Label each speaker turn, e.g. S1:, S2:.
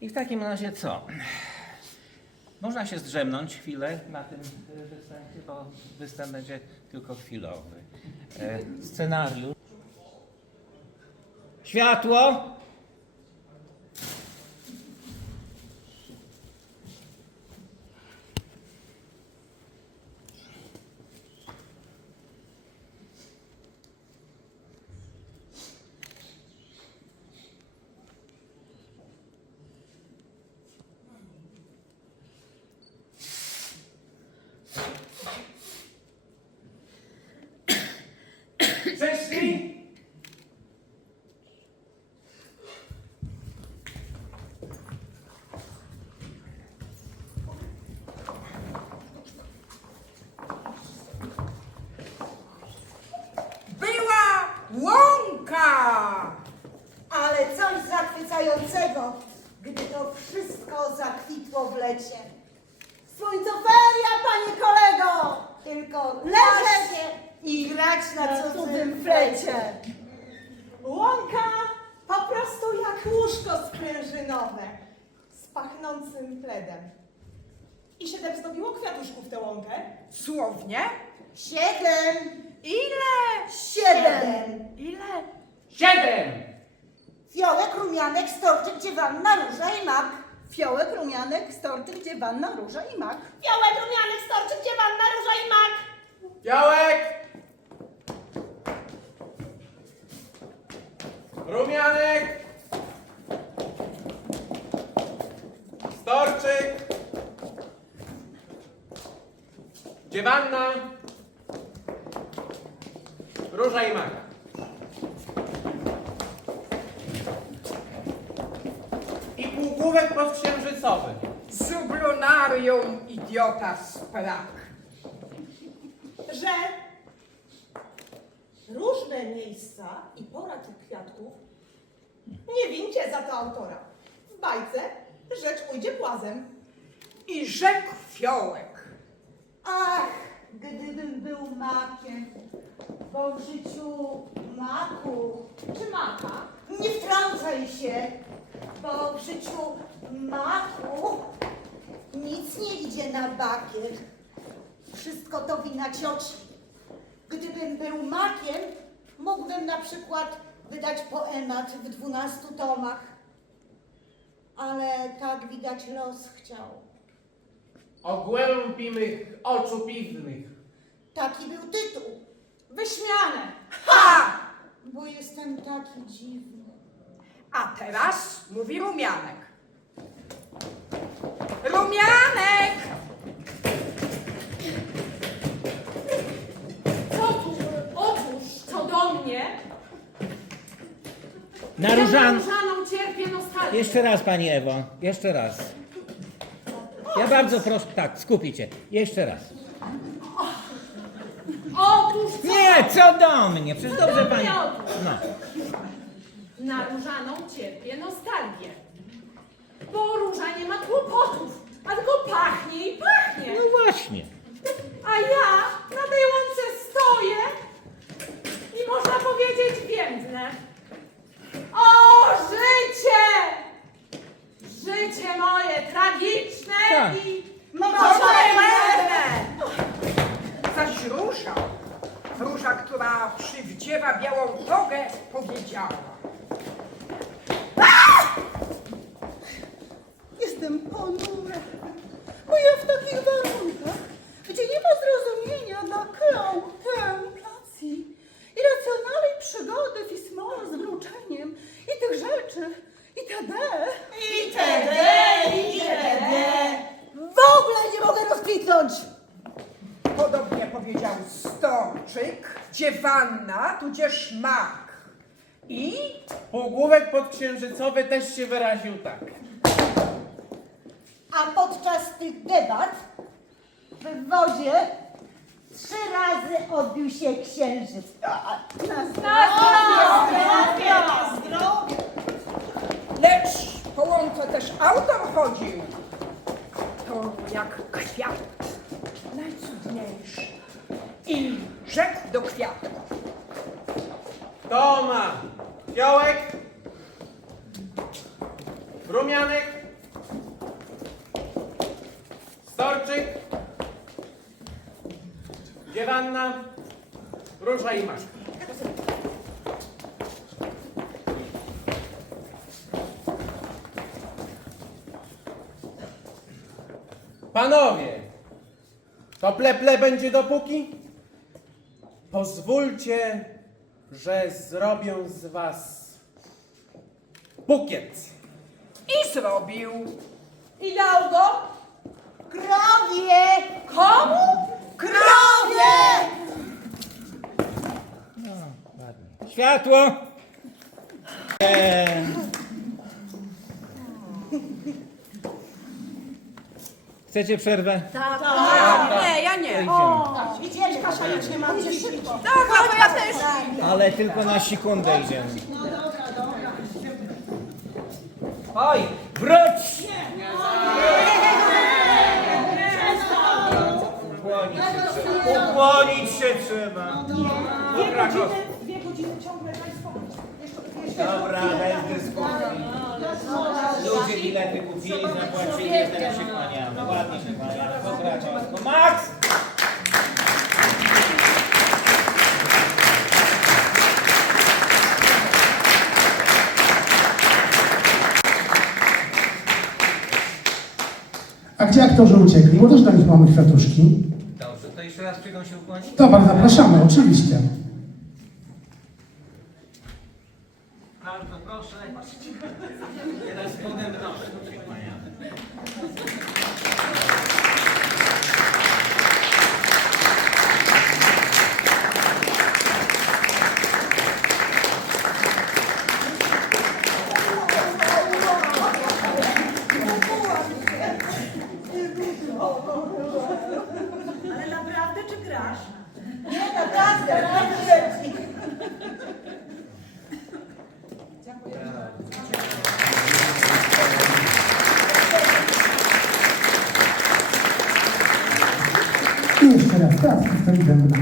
S1: I w takim razie co? Można się zdrzemnąć chwilę na tym e, występie, bo występ będzie tylko chwilowy. E, scenariusz. Światło!
S2: Łąka!
S3: Ale coś zachwycającego, gdy to wszystko zakwitło w lecie. Słońcoferia, panie kolego! Tylko leżeć i grać na cudzym flecie. Łąka po prostu jak łóżko sprężynowe z pachnącym pledem.
S4: I tak zdobiło kwiatuszków tę łąkę?
S2: Słownie?
S3: Siedem,
S2: Ile?
S3: Siedem. Fiołek, rumianek, storczyk, dziewanna, róża i mak.
S5: Fiołek, rumianek, storczyk, dziewanna, róża i mak.
S4: Białek, rumianek, storczyk, dziewanna, róża i mak.
S6: Białek! Rumianek! Storczyk! Dziewanna! Róża i mak. I półgłówek podksiężycowy.
S2: Sublunarium idiota z Prag.
S4: Że różne miejsca i pora tych kwiatków nie wincie za to autora. W bajce rzecz ujdzie płazem.
S2: I rzekł fiołek.
S3: Ach, gdybym był makiem, bo w życiu maku czy maka, nie wtrącaj się, bo w życiu maku nic nie idzie na bakier. Wszystko to wina cioci. Gdybym był makiem, mógłbym na przykład wydać poemat w dwunastu tomach. Ale tak widać los chciał.
S6: O głębi mych oczu piwnych.
S3: Taki był tytuł. Wyśmiane,
S2: Ha!
S3: bo jestem taki dziwny.
S2: A teraz mówi rumianek. Rumianek!
S4: Co tu? Otóż, co do mnie,
S1: Na różan...
S4: różaną cierpię nostalgię.
S1: Jeszcze raz, pani Ewo, jeszcze raz. Ja bardzo proszę, tak, skupicie. Jeszcze raz.
S4: Otóż co?
S1: Nie, co do mnie, przecież dobrze
S4: do
S1: pani... No.
S4: Na różaną cierpię nostalgię. Bo róża nie ma kłopotów, a tylko pachnie i pachnie.
S1: No właśnie.
S4: A ja na tej łące stoję i można powiedzieć więdnę. O życie! Życie moje tragiczne
S1: Tak.
S4: i
S2: Możemy! Zaś róża, róża, która przywdziewa białą togę, powiedziała.
S5: Jestem ponura, bo ja w takich warunkach, gdzie nie ma zrozumienia dla kontemplacji i racjonalnej przygody Fismola z wróczeniem i tych rzeczy, i td.
S3: Itd., itd. W ogóle nie mogę rozkwitnąć.
S2: Podobnie powiedział storczyk, dziewanna, tudzież mak. I
S6: Półgłówek podksiężycowy też się wyraził tak.
S3: A podczas tych debat w wodzie trzy razy odbił się księżyc. A, Na zdrowie, na zdrowie.
S2: lecz po łące też autor chodził. To jak kwiat, najcudniejszy. I rzekł do kwiatu.
S6: Toma! Fiołek! Rumianek! Dziewanna, Róża i Maszka. Panowie, to pleple będzie dopóki? Pozwólcie, że zrobię z was bukiet.
S2: I zrobił.
S3: I dał go krowie. Komu? Krowie!
S1: Światło! Eee. Chcecie przerwę?
S2: Nie, ja nie.
S1: Idziemy.
S3: Idziemy, Kasia, nie mam
S2: Dobra, bo ja też.
S1: Ale tylko na sekundę idziemy. Oj, wróć! Ukłonić się trzeba. Ukłonić się trzeba. Dobra, ko- Dobra, dajcie spokój. Ludzie bilety kupili, zapłacili, teraz się kłaniamy. Ładnie się kłaniamy. Dobra, ciasto. Max!
S7: A gdzie aktorzy uciekli? Bo też dla nich mamy kwiatuszki.
S1: Dobrze, to jeszcze raz przyjdą się ukłonić?
S7: Dobra, zapraszamy, oczywiście.
S1: Bardzo proszę. Teraz potem proszę
S7: I jeszcze raz, teraz historii będą.